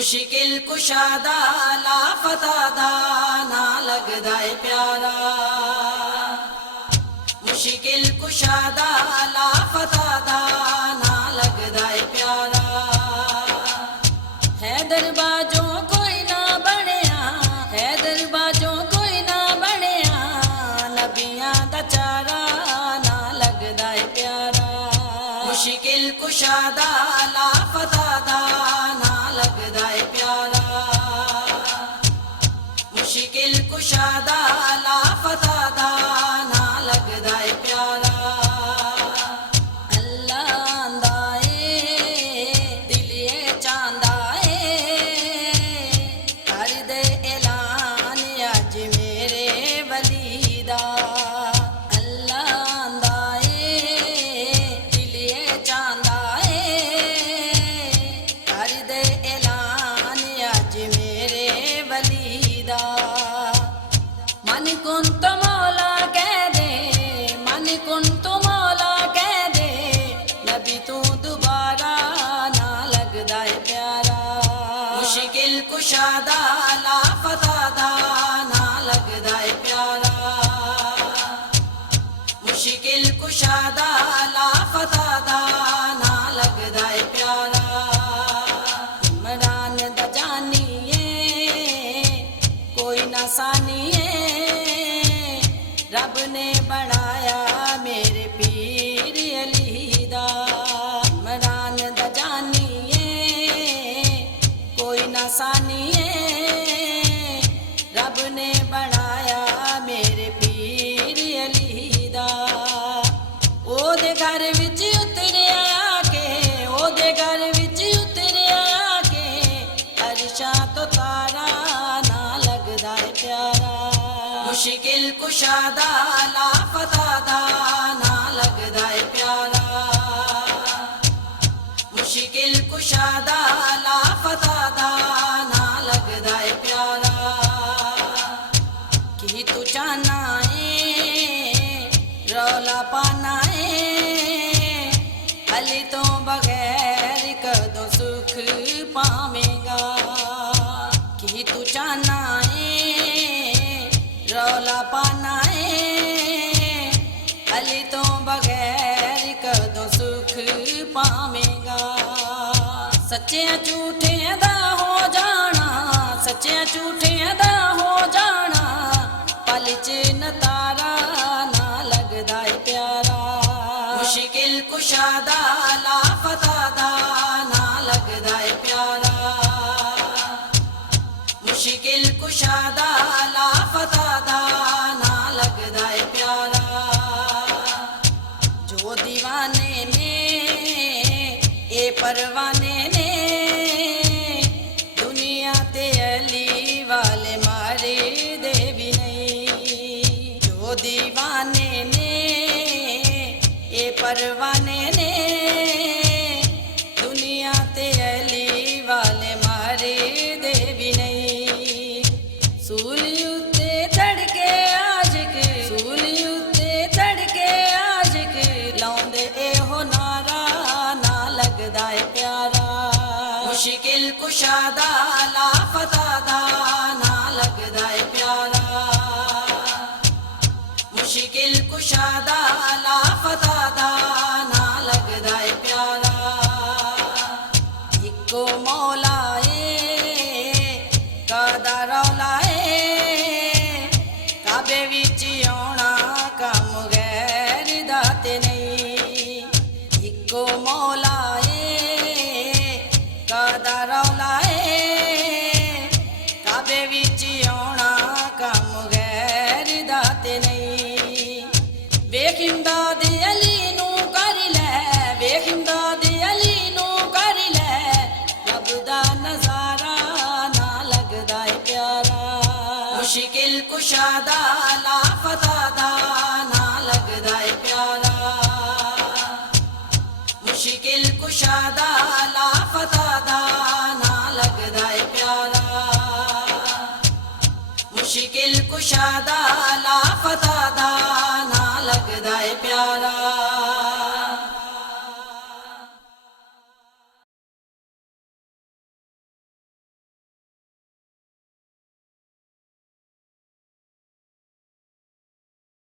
मुश्किल कुशादा लाफतादा ना लगदा है प्यारा। मुश्किल कुशादा लाफतादा ना लगदा है प्यारा। है दरबाजों कोई ना बनया, है दरबाजों कोई ना बनया, नबियां दा चारा ना लगदा है प्यारा। मुश्किल कुशादा लाफतादा ना लगदा है प्यारा। मुश्किल कुशादा लाफतादा ना लगदा है प्यारा। अल्लाह आंदा ए दिलिए चांदा ए, कर दे ऐलान अज मेरे वली दा। अल्लाह आंदा ए दिलिए चांदा ए, कर दे ऐलान अज मेरे वली दा। मन कुन तो मौला कह दे, मन कुन तो मौला कह दे, नबी तू दोबारा ना लगदा है प्यारा। मुश्किल कुशादा लाफतादा ना लगदा है प्यारा। मुश्किल कुशादा लाफतादा ना लगदा है प्यारा। इमरान दा जानिए कोई ना सानिए, रब ने बनाया मेरे पीर अली दा। इमरान दा जानिए कोई ना सानिए, रब ने बनाया मेरे पीर अली दा। ओदे घर विच उतरिया के, ओदे घर विच उतरिया के, अरशा तो तारा ना लगदा है प्यारा। मुश्किल कुशादा लाफतादा ना लगदा है प्यारा। मुश्किल कुशादा लाफतादा ना लगदा है प्यारा। कि तू चाहना है रौला पाना है, अली तो बगैर कदों सुख पावेगा। कि तू चाहना है रौला पाना है, अली तो बगैर कदों सुख पावेगा। सच्चियां झूठियां दा हो जाना, सच्चियां झूठियां दा हो जाना, पल च नतारा ना लगदा है प्यारा। मुश्किल कुशादा लाफतादा ना लगदा है प्यारा। मुश्किल कुशादा लाफतादा ना लगदा है प्यारा। जो दीवाने ने ए परवाने ने, दुनिया ते अली वाले मारे दे भी नहीं। जो दीवाने ने ए परवाने ने, दुनिया ते अली वाले मारे दे भी नहीं। सूली उत्ते चढ़ के आशिक, सूली उत्ते चढ़ के आशिक, लाउंदे एहो नारा ना लगदा है प्यारा। मुश्किल कुशादा लाफतादा ना लगदा है प्यारा। मुश्किल कुशादा लाफतादा ना लगदा है प्यारा। इको मौला कादा रौला काबे विच आउणा कम गैर दा ते नहीं। इको मौला कादा रौला काबे विच आउणा कम गैर दा ते नहीं। वेख इमदाद अली नू कर लै, वेख इमदाद अली नू कर लै, रब दा नजारा ना लगदा है प्यारा। मुश्किल कुशादा लाफतादा ना लगदा है प्यारा। मुश्किल कुशादा लाफतादा ना लगदा है प्यारा। मुश्किल कुशादा लाफतादा